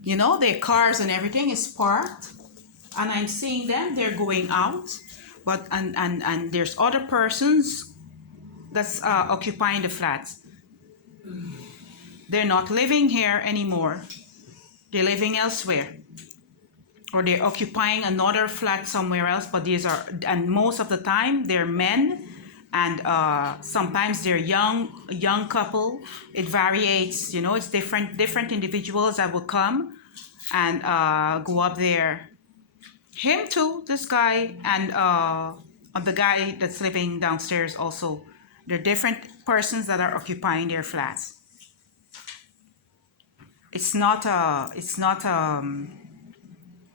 You know, their cars and everything is parked, and I'm seeing them. They're going out, but and there's other persons that's occupying the flats. They're not living here anymore. They're living elsewhere, or they're occupying another flat somewhere else. But these are, and most of the time they're men, and sometimes they're young couple. It varies, you know. It's different individuals that will come and go up there. Him too, this guy, and the guy that's living downstairs also. They're different persons that are occupying their flats. It's not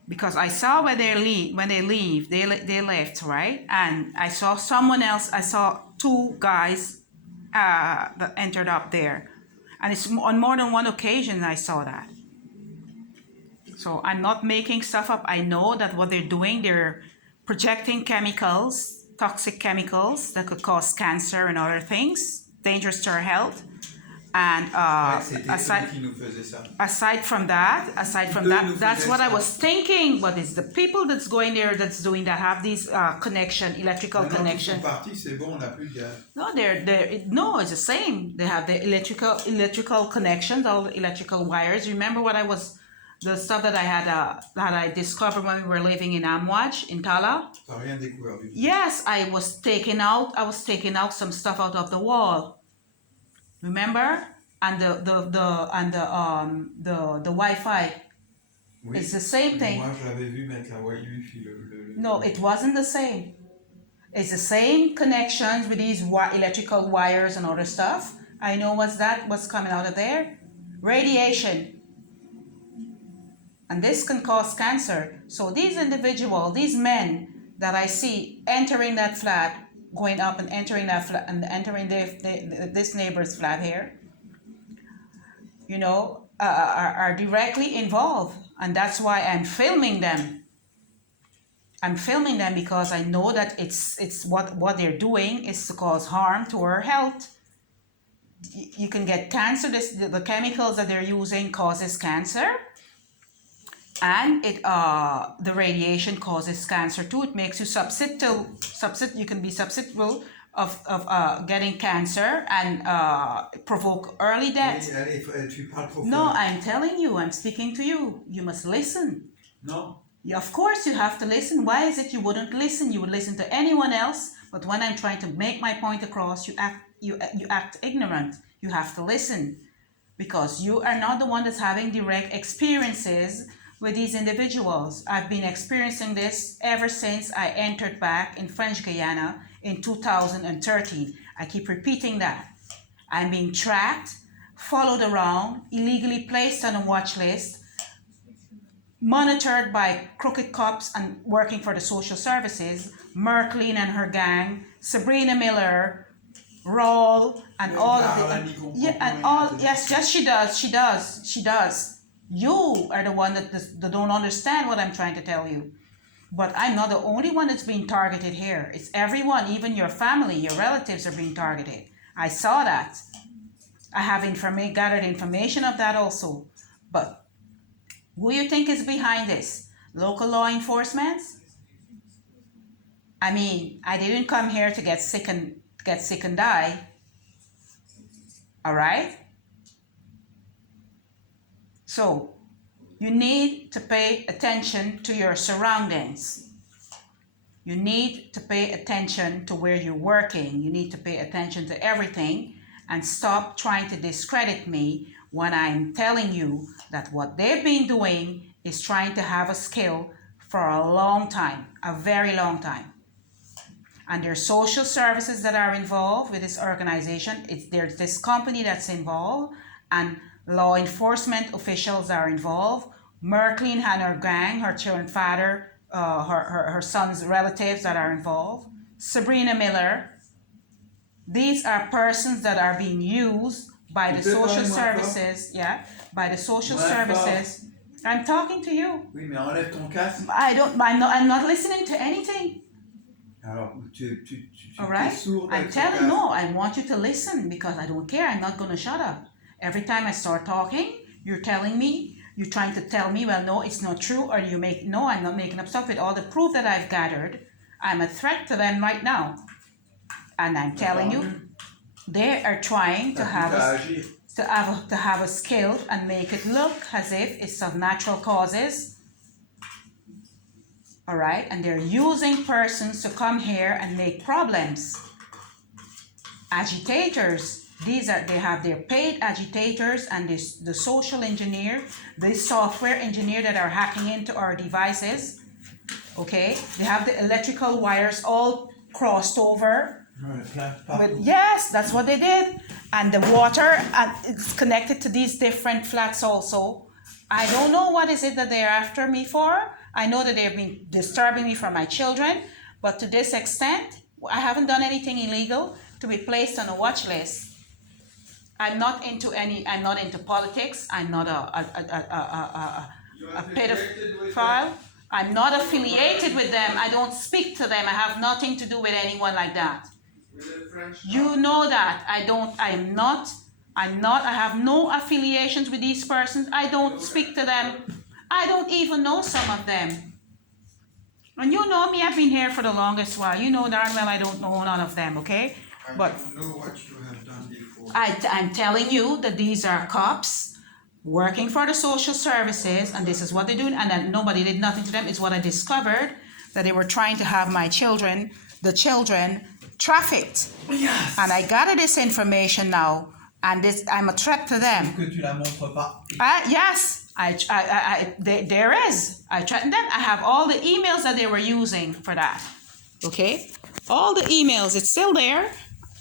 because I saw when they leave, they left, right? And I saw someone else. I saw two guys that entered up there, and it's on more than one occasion I saw that. So I'm not making stuff up. I know that what they're doing, they're projecting chemicals, toxic chemicals that could cause cancer and other things, dangerous to our health. And aside from that, that's what I was thinking. But it's the people that's going there that's doing that, have these electrical connection. No, it's the same. They have the electrical connections, all the electrical wires. Remember the stuff that I discovered when we were living in Amwaj in Tala? Yes, I was taking out some stuff out of the wall. Remember? And the Wi-Fi. Oui. It's the same thing. Moi, je l'avais vu mettre la Wi-Fi. No, it wasn't the same. It's the same connections with these electrical wires and other stuff. I know what's coming out of there? Radiation. And this can cause cancer. So these individuals, these men that I see entering that flat, going up and entering that flat and entering this neighbor's flat here, you know, are directly involved. And that's why I'm filming them. I'm filming them because I know that it's what they're doing is to cause harm to our health. You can get cancer. The chemicals that they're using causes cancer. And the radiation causes cancer too. It makes you you can be susceptible of getting cancer and provoke early death. No, I'm telling you, I'm speaking to you. You must listen. No. Of course you have to listen. Why is it you wouldn't listen? You would listen to anyone else, but when I'm trying to make my point across, you act ignorant. You have to listen because you are not the one that's having direct experiences with these individuals. I've been experiencing this ever since I entered back in French Guiana in 2013. I keep repeating that. I'm being tracked, followed around, illegally placed on a watch list, monitored by crooked cops and working for the social services, Merklin and her gang, Sabrina Miller, Rawl, and all of the... Yeah, and all... Yes, she does. You are the one that don't understand what I'm trying to tell you. But I'm not the only one that's being targeted here. It's everyone, even your family, your relatives are being targeted. I saw that. I have gathered information of that also. But who do you think is behind this? Local law enforcement? I mean, I didn't come here to get sick and die. All right? So, you need to pay attention to your surroundings. You need to pay attention to where you're working. You need to pay attention to everything and stop trying to discredit me when I'm telling you that what they've been doing is trying to have a skill for a long time, a very long time. And there's social services that are involved with this organization. There's this company that's involved, and law enforcement officials are involved. Merklin and her gang, her children, father, her son's relatives that are involved. Sabrina Miller. These are persons that are being used by the social services. Yeah, by the social services. I'm talking to you. Oui, mais enlève ton casque. I'm not listening to anything. Alors, all right? I'm telling no, I want you to listen because I don't care. I'm not going to shut up. Every time I start talking, you're telling me You're trying to tell me, well, no, it's not true, or no, I'm not making up stuff. With all the proof that I've gathered, I'm a threat to them right now. And I'm telling you, they are trying to have us killed and make it look as if it's of natural causes. All right, and they're using persons to come here and make problems. Agitators. They have their paid agitators and the social engineer, the software engineer that are hacking into our devices. Okay, they have the electrical wires all crossed over. But yes, that's what they did. And the water it's connected to these different flats also. I don't know what is it that they're after me for. I know that they've been disturbing me from my children, but to this extent, I haven't done anything illegal to be placed on a watch list. I'm not into politics. I'm not a pedophile. I'm not affiliated with them. I don't speak to them. I have nothing to do with anyone like that. You know that. I have no affiliations with these persons. I don't speak to them. I don't even know some of them. And you know me, I've been here for the longest while. You know darn well I don't know none of them, okay? But I don't know what you have done before. I'm telling you that these are cops working for the social services, and this is what they're doing, and that nobody did nothing to them. It's what I discovered, that they were trying to have the children trafficked. Yes. And I gathered this information now, and I'm a threat to them. Que tu la montres pas. Yes, there is. I threatened them. I have all the emails that they were using for that. Okay? All the emails, it's still there.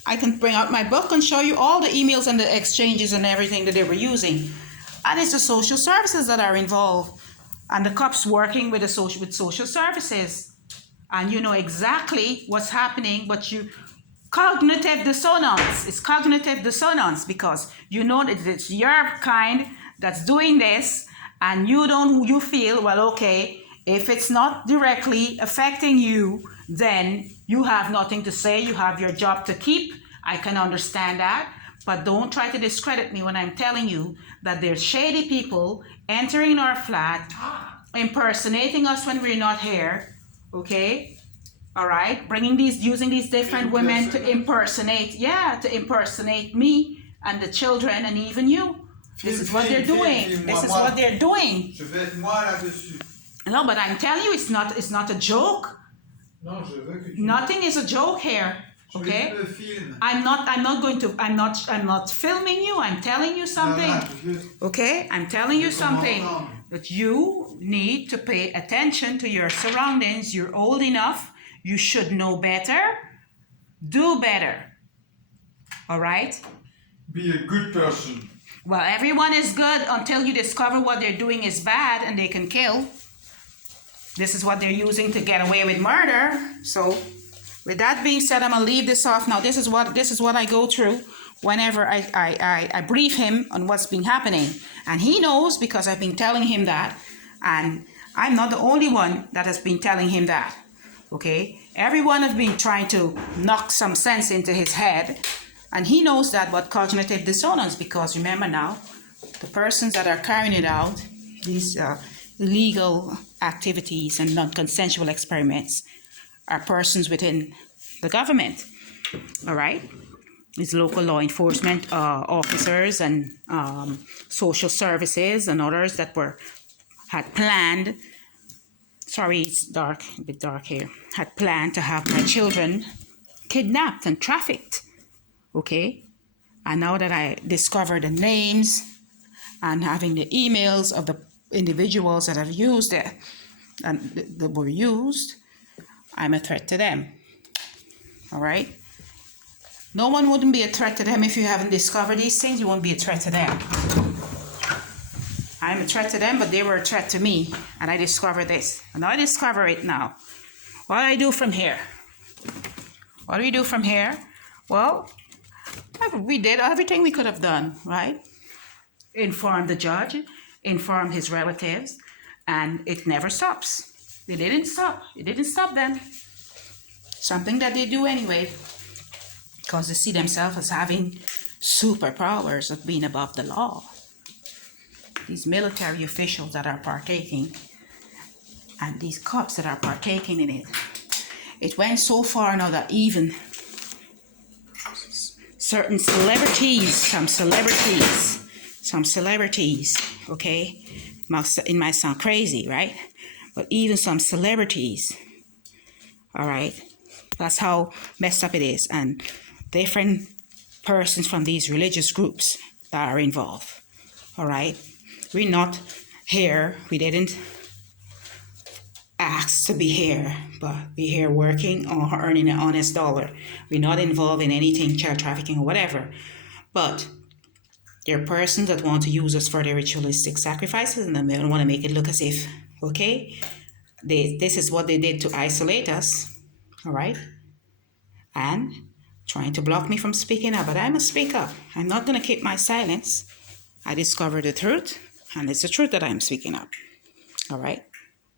I can bring out my book and show you all the emails and the exchanges and everything that they were using. And it's the social services that are involved. And the cops working with social services. And you know exactly what's happening, but cognitive dissonance. It's cognitive dissonance because you know that it's your kind that's doing this, and you feel, well, okay, if it's not directly affecting you, then you have nothing to say. You have your job to keep. I can understand that. But don't try to discredit me when I'm telling you that there's shady people entering our flat, impersonating us when we're not here. Okay? All right? Using these different women to impersonate me and the children and even you. This is what they're doing. This is what they're doing. Je vais être moi là-dessus. No, but I'm telling you, it's not a joke. Non, je veux que tu... Nothing is a joke here. Okay? I'm not filming you. I'm telling you something. Okay? I'm telling you something. That you need to pay attention to your surroundings. You're old enough. You should know better. Do better. All right? Be a good person. Well, everyone is good until you discover what they're doing is bad and they can kill. This is what they're using to get away with murder. So, with that being said, I'm gonna leave this off now. This is what I go through whenever I brief him on what's been happening, and he knows because I've been telling him that, and I'm not the only one that has been telling him that. Okay, everyone has been trying to knock some sense into his head, and he knows that what cognitive dissonance. Because remember now, the persons that are carrying it out, these illegal activities and non-consensual experiments, are persons within the government. All right, these local law enforcement officers and social services and others that had planned. Sorry, it's dark, a bit dark here. Had planned to have my children kidnapped and trafficked. Okay, and now that I discovered the names and having the emails of the individuals that have used it and that were used, I'm a threat to them. All right. No one wouldn't be a threat to them if you haven't discovered these things. You won't be a threat to them. I'm a threat to them, but they were a threat to me, and I discovered this, and I discover it now. What do I do from here? What do we do from here? Well, we did everything we could have done, right? Inform the judge, inform his relatives, and it never stops. It didn't stop. It didn't stop them. Something that they do anyway, because they see themselves as having superpowers of being above the law. these military officials that are partaking, and these cops that are partaking in it. It went so far now that even certain celebrities, some celebrities, okay, it might sound crazy, right? But even some celebrities, all right, that's how messed up it is. And different persons from these religious groups that are involved, all right? We're not here, we didn't ask to be here, but we're here working or earning an honest dollar. We're not involved in anything, child trafficking or whatever. But there are persons that want to use us for their ritualistic sacrifices, and they don't want to make it look as if, okay, this is what they did to isolate us, all right? And trying to block me from speaking up, but I must speak up. I'm not going to keep my silence. I discovered the truth, and it's the truth that I'm speaking up, all right?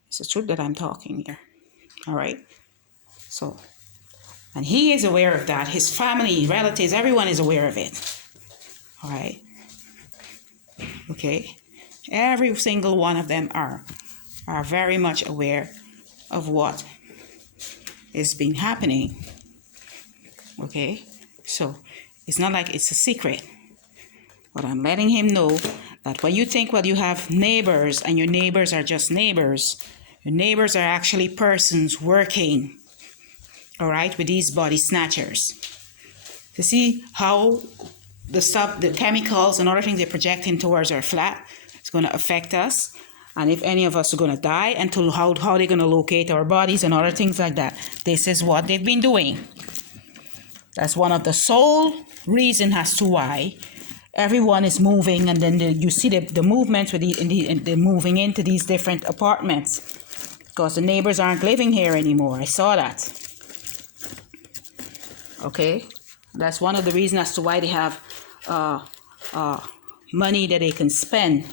It's the truth that I'm talking here, all right? So, and he is aware of that. His family, relatives, everyone is aware of it, all right? Okay? Every single one of them are very much aware of what is been happening, okay? So, it's not like it's a secret. But I'm letting him know that when you think, well, you have neighbors and your neighbors are just neighbors, your neighbors are actually persons working, all right, with these body snatchers. To see how the stuff, the chemicals and other things they're projecting towards our flat, it's going to affect us. And if any of us are going to die, and to how they're going to locate our bodies and other things like that. This is what they've been doing. That's one of the sole reasons as to why everyone is moving, and then you see the movements with the moving into these different apartments, because the neighbors aren't living here anymore. I saw that. Okay, that's one of the reasons as to why they have money that they can spend,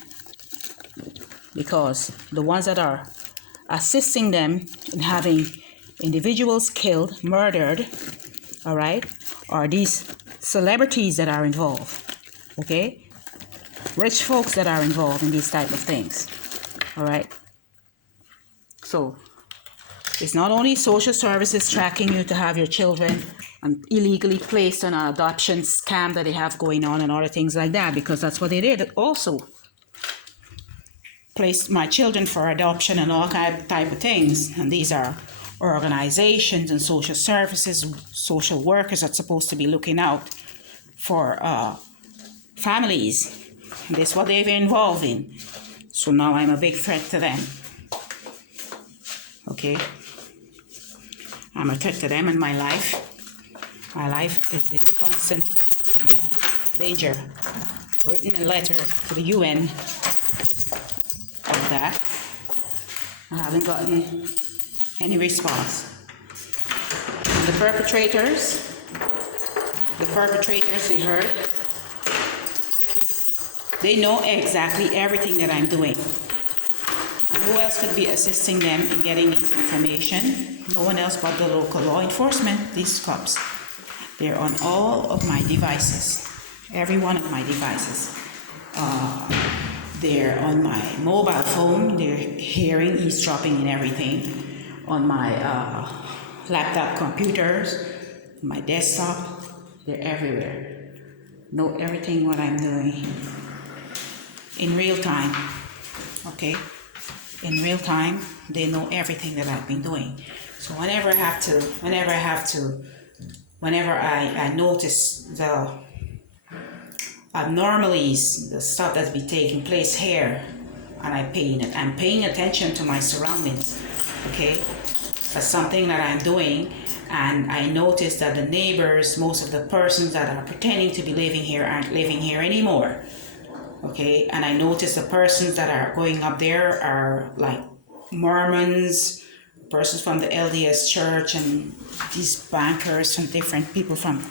because the ones that are assisting them in having individuals killed, murdered, all right, are these celebrities that are involved. Okay, rich folks that are involved in these type of things, all right? So it's not only social services tracking you to have your children and illegally placed on an adoption scam that they have going on and other things like that, because that's what they did also. Placed my children for adoption and all type of things, and these are organizations and social services, social workers that's supposed to be looking out for families. And that's what they've been involved in. So now I'm a big threat to them. Okay? I'm a threat to them in my life. My life is in constant danger. I've written a letter to the UN of that. I haven't gotten any response. And the perpetrators, they heard, they know exactly everything that I'm doing. And who else could be assisting them in getting this information? No one else but the local law enforcement, these cops. They're on all of my devices, every one of my devices. They're on my mobile phone, they're hearing, eavesdropping and everything. On my laptop computers, my desktop, they're everywhere. Know everything what I'm doing in real time, okay? In real time, they know everything that I've been doing. So whenever I notice the abnormalities, the stuff that's been taking place here, and I'm paying attention to my surroundings, okay? That's something that I'm doing, and I notice that the neighbors, most of the persons that are pretending to be living here aren't living here anymore, okay? And I notice the persons that are going up there are like Mormons, persons from the LDS church, and these bankers and different people from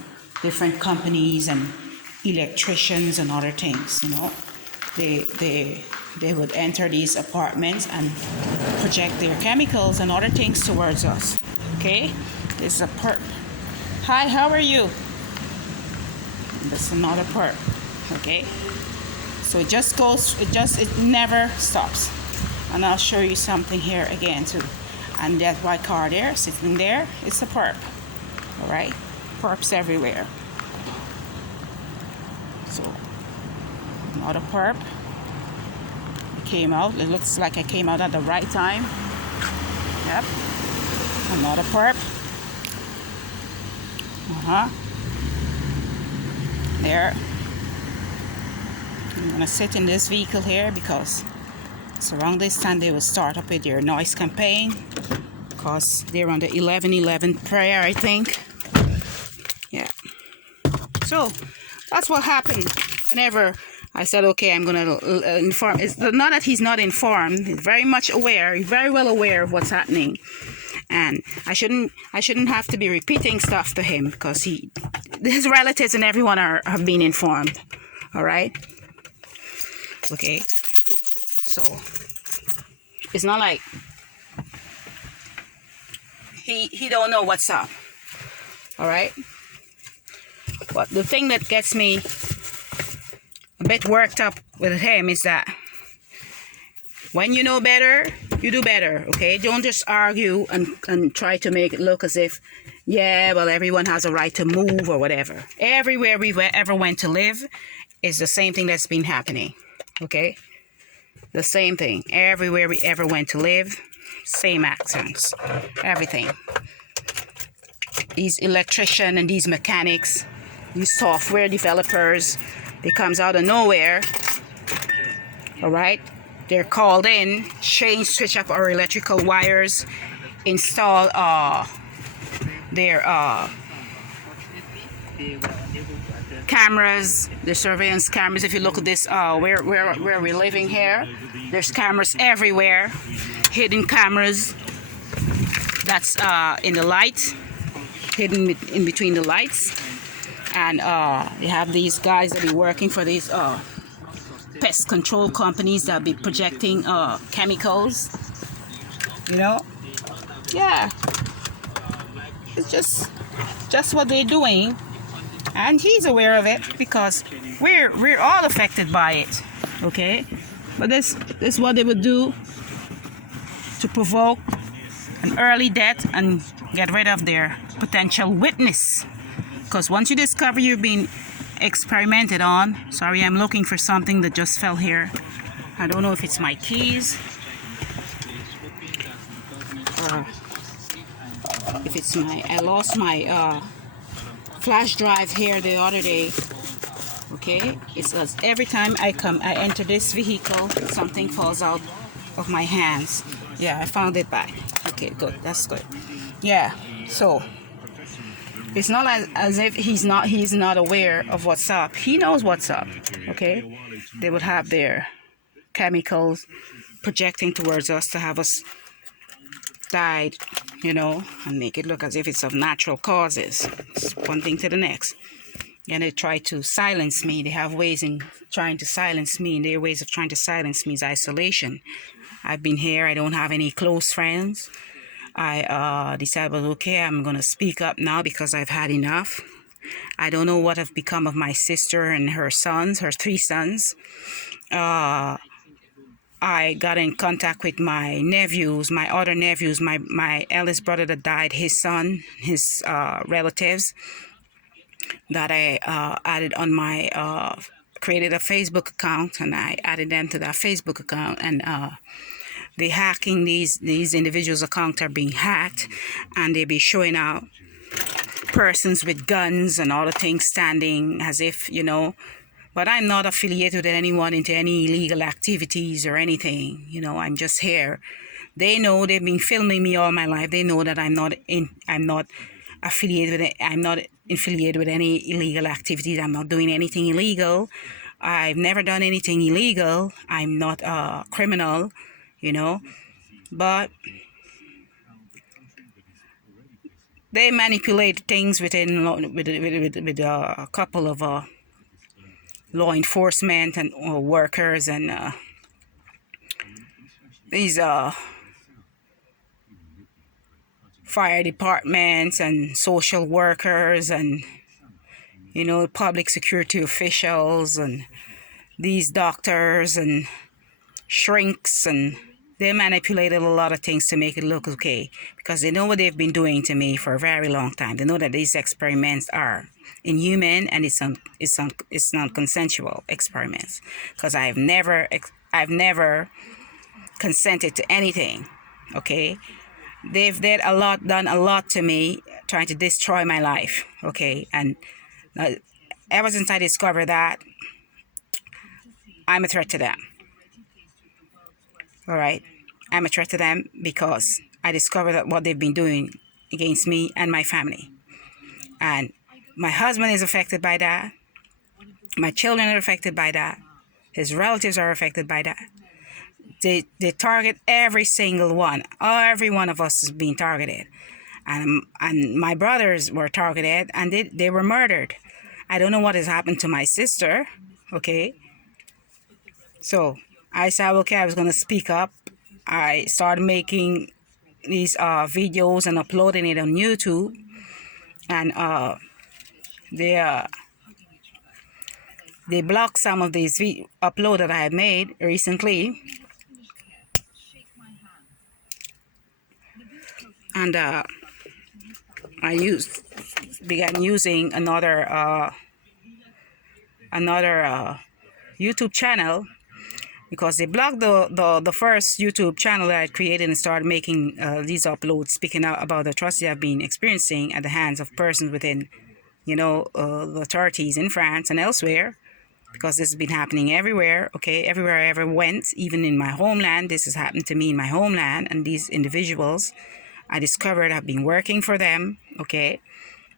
different companies and electricians and other things, you know. They would enter these apartments and project their chemicals and other things towards us, okay? This is a perp. Hi, how are you? And this is another perp, okay? So it just goes, it never stops. And I'll show you something here again too. And that white car there, sitting there, it's a perp. All right, perps everywhere. So another perp came out. It looks like I came out at the right time. Yep, another perp. There. I'm gonna sit in this vehicle here because it's around this time they will start up with their noise campaign, because they're on the 11/11 prayer, I think. Yeah. So that's what happened whenever I said, okay, I'm gonna inform. It's not that he's not informed. He's very much aware. He's very well aware of what's happening, and I shouldn't have to be repeating stuff to him, because his relatives and everyone have been informed. All right. Okay. So it's not like he don't know what's up. All right. But the thing that gets me a bit worked up with him is that when you know better, you do better. Okay, don't just argue and try to make it look as if, yeah, well, everyone has a right to move or whatever. Everywhere we ever went to live is the same thing that's been happening. Okay, the same thing everywhere we ever went to live. Same accents, everything. These electricians and these mechanics, these software developers, they comes out of nowhere. All right, they're called in, switch up our electrical wires, install their cameras, the surveillance cameras. If you look at this, where we're living here, there's cameras everywhere, hidden cameras. That's in the light, hidden in between the lights. And they have these guys that be working for these pest control companies that be projecting chemicals. You know, yeah, it's just what they're doing, and he's aware of it, because we're all affected by it. Okay, but this is what they would do to provoke an early death and get rid of their potential witness. Because once you discover you've been experimented on, sorry, I'm looking for something that just fell here. I don't know if it's my keys, or if it's I lost my flash drive here the other day. Okay, it's every time I enter this vehicle, something falls out of my hands. Yeah, I found it back. Okay, good, that's good. Yeah, so it's not as if he's not aware of what's up. He knows what's up. Okay, they would have their chemicals projecting towards us to have us died, you know, and make it look as if it's of natural causes. It's one thing to the next. And they try to silence me. They have ways in trying to silence me, and their ways of trying to silence me is isolation. I've been here. I don't have any close friends. I decided, well, okay, I'm going to speak up now because I've had enough. I don't know what have become of my sister and her sons, her 3 sons. I got in contact with my nephews, my other nephews, my eldest brother that died, his son, his relatives that I added on my, created a Facebook account, and I added them to that Facebook account, and they hacking these individuals' accounts are being hacked, and they be showing out persons with guns and all the things standing as if, you know, but I'm not affiliated with anyone into any illegal activities or anything. You know, I'm just here. They know, they've been filming me all my life. They know that I'm not affiliated with it. I'm not affiliated with any illegal activities. I'm not doing anything illegal. I've never done anything illegal. I'm not a criminal, you know, but they manipulate things with a couple of law enforcement and workers, and these fire departments and social workers, and, you know, public security officials, and these doctors and shrinks, and they manipulated a lot of things to make it look okay, because they know what they've been doing to me for a very long time. They know that these experiments are inhuman, and it's not consensual experiments, because I've never consented to anything. Okay, they've done a lot to me, trying to destroy my life. Okay, and ever since I discovered that, I'm a threat to them. All right, I'm a threat to them because I discovered that what they've been doing against me and my family, and my husband is affected by that. My children are affected by that. His relatives are affected by that. They target every single one. Every one of us is being targeted. And my brothers were targeted, and they were murdered. I don't know what has happened to my sister. Okay. So I said, okay, I was going to speak up. I started making these videos and uploading it on YouTube. And they blocked some of these uploads that I had made recently. And I began using another YouTube channel, because they blocked the first YouTube channel that I created and started making these uploads, speaking out about the atrocity I've been experiencing at the hands of persons within, the authorities in France and elsewhere, because this has been happening everywhere. Okay, everywhere I ever went, even in my homeland, this has happened to me in my homeland, and these individuals I discovered have been working for them. Okay,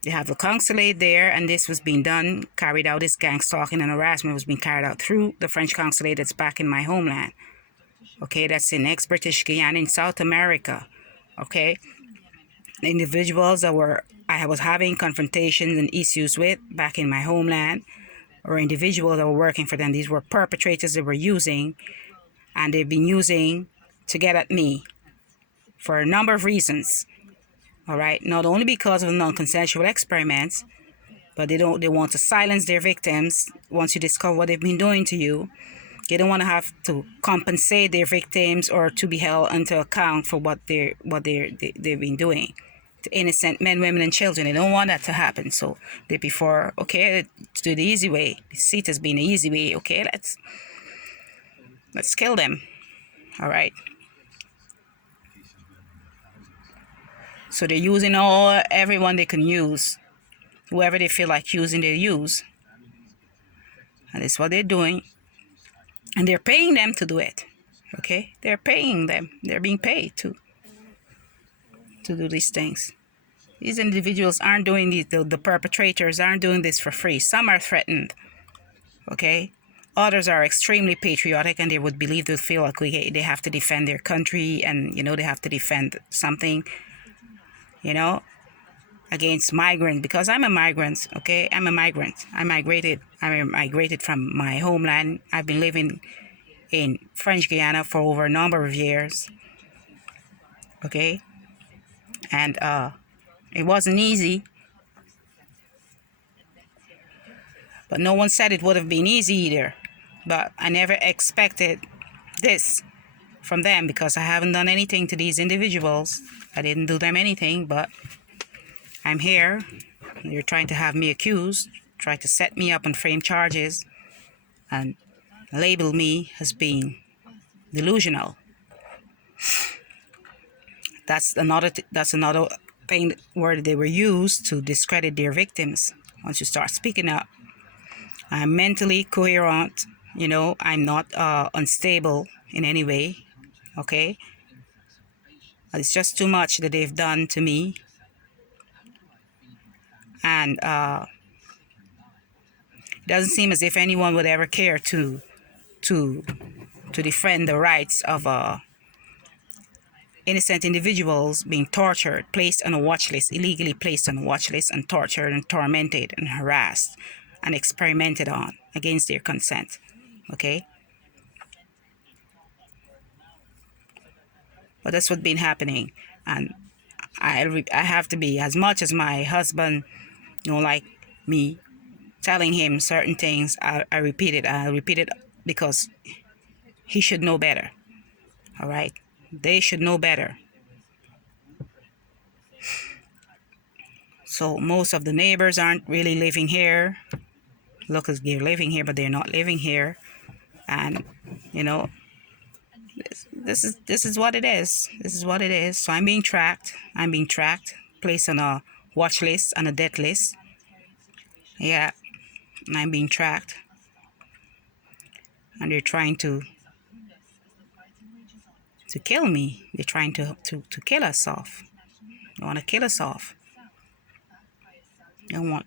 they have a consulate there, and this was being done, carried out, this gang stalking and harassment was being carried out through the French consulate that's back in my homeland. Okay, that's in ex-British Guyana in South America. Okay, the individuals that I was having confrontations and issues with back in my homeland, or individuals that were working for them. These were perpetrators they were using, and they've been using to get at me for a number of reasons. All right, not only because of non-consensual experiments, but they want to silence their victims. Once you discover what they've been doing to you, they don't want to have to compensate their victims or to be held into account for what they've been doing to innocent men, women, and children. They don't want that to happen. So they prefer, okay, to do the easy way. The seat has been the easy way. Okay, let's kill them. All right. So they're using everyone they can use. Whoever they feel like using, they use. And that's what they're doing. And they're paying them to do it. Okay? They're paying them. They're being paid to do these things. These individuals aren't doing these, the perpetrators aren't doing this for free. Some are threatened. Okay? Others are extremely patriotic, and they would believe, they feel like they have to defend their country, and, they have to defend something, against migrants, because I'm a migrant. Okay, I'm a migrant. I migrated from my homeland. I've been living in French Guyana for over a number of years. Okay, and it wasn't easy, but no one said it would have been easy either. But I never expected this from them, because I haven't done anything to these individuals. I didn't do them anything, but I'm here. You're trying to have me accused, try to set me up on frame charges, and label me as being delusional. That's another thing, where they were used to discredit their victims. Once you start speaking up, I'm mentally coherent. I'm not unstable in any way. Okay, it's just too much that they've done to me, and it doesn't seem as if anyone would ever care to defend the rights of innocent individuals being tortured, placed on a watch list, illegally placed on a watch list, and tortured and tormented and harassed and experimented on against their consent. Okay, but that's what's been happening, and I have to be, as much as my husband, like me, telling him certain things. I repeat it. I repeat it because he should know better. All right? They should know better. So most of the neighbors aren't really living here. Look, they're living here, but they're not living here. And, you know, this is what it is. This is what it is. So I'm being tracked. I'm being tracked, placed on a watch list, on a death list. Yeah, and I'm being tracked. And they're trying to kill me. They're trying to kill us off. They want to kill us off. They don't want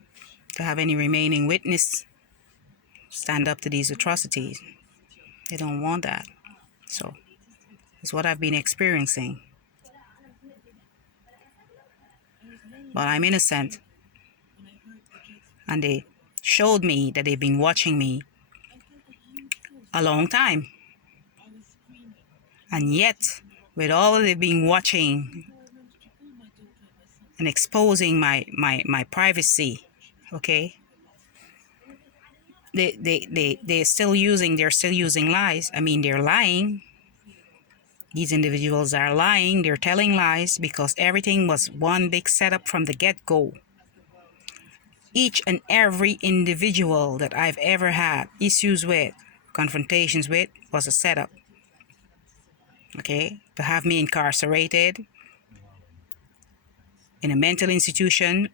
to have any remaining witness stand up to these atrocities. They don't want that. So it's what I've been experiencing. But I'm innocent. And they showed me that they've been watching me a long time. And yet, with all they've been watching and exposing my privacy, okay, they're still using lies. I mean, they're lying. These individuals are lying. They're telling lies because everything was one big setup from the get-go. Each and every individual that I've ever had issues with, confrontations with, was a setup. Okay, to have me incarcerated in a mental institution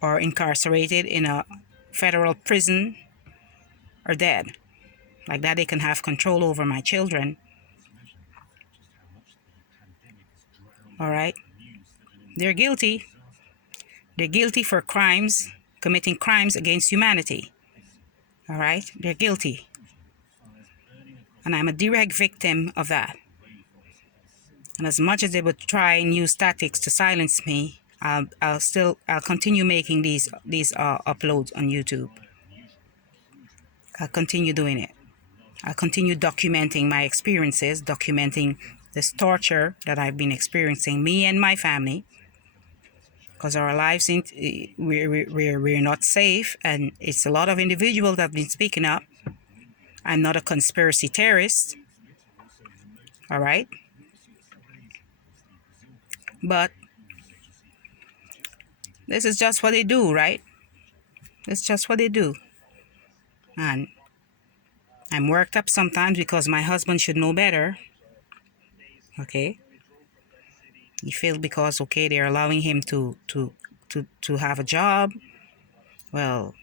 or incarcerated in a federal prison or dead. Like that, they can have control over my children. All right, they're guilty. They're guilty for crimes, committing crimes against humanity. All right, they're guilty. And I'm a direct victim of that. And as much as they would try and use tactics to silence me, I'll continue making these uploads on YouTube. I'll continue doing it. I'll continue documenting my experiences, documenting this torture that I've been experiencing, me and my family, because our lives we're not safe, and it's a lot of individuals that have been speaking up. I'm not a conspiracy theorist, all right, but this is just what they do, right? It's just what they do. And I'm worked up sometimes because my husband should know better. Okay. He feels because, okay, they're allowing him to have a job. Well,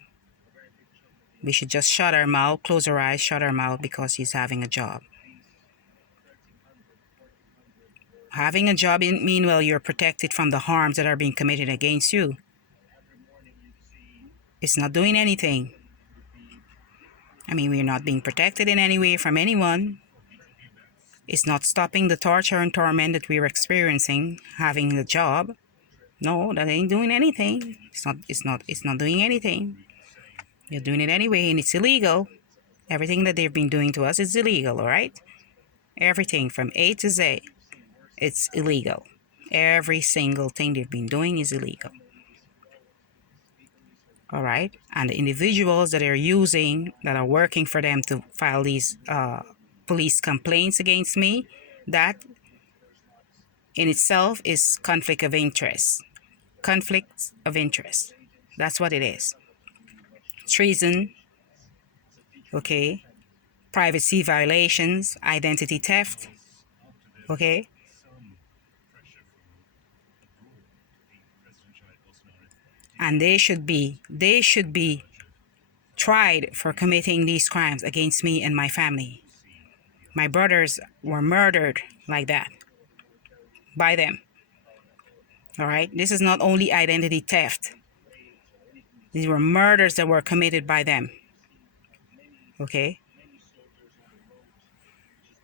we should just shut our mouth, close our eyes, shut our mouth because he's having a job. Having a job meanwhile you're protected from the harms that are being committed against you. It's not doing anything. I mean, we're not being protected in any way from anyone. It's not stopping the torture and torment that we're experiencing having a job. No, that ain't doing anything. It's not doing anything. You're doing it anyway, and it's illegal. Everything that they've been doing to us is illegal, all right? Everything from A to Z, it's illegal. Every single thing they've been doing is illegal. All right? And the individuals that are using, that are working for them to file these police complaints against me, that in itself is conflict of interest. Conflicts of interest. That's what it is. Treason, okay? Privacy violations, identity theft, okay? And they should be tried for committing these crimes against me and my family. My brothers were murdered like that by them. All right? This is not only identity theft. These were murders that were committed by them. Okay?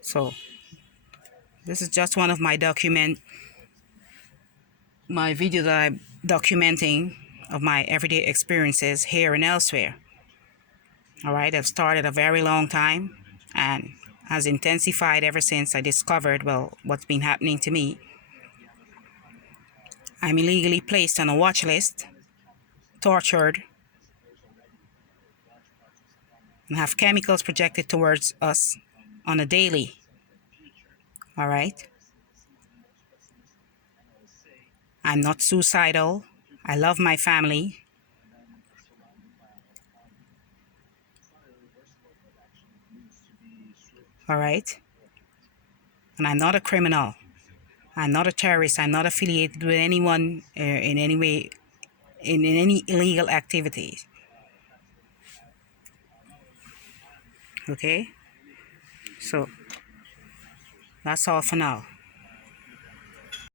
So, this is just one of my video that I'm documenting of my everyday experiences here and elsewhere. All right? I've started a very long time and has intensified ever since I discovered, well, what's been happening to me. I'm illegally placed on a watch list, tortured, and have chemicals projected towards us on a daily. All right? I'm not suicidal. I love my family. All right? And I'm not a criminal. I'm not a terrorist. I'm not affiliated with anyone in any way, in any illegal activities. Okay? So that's all for now.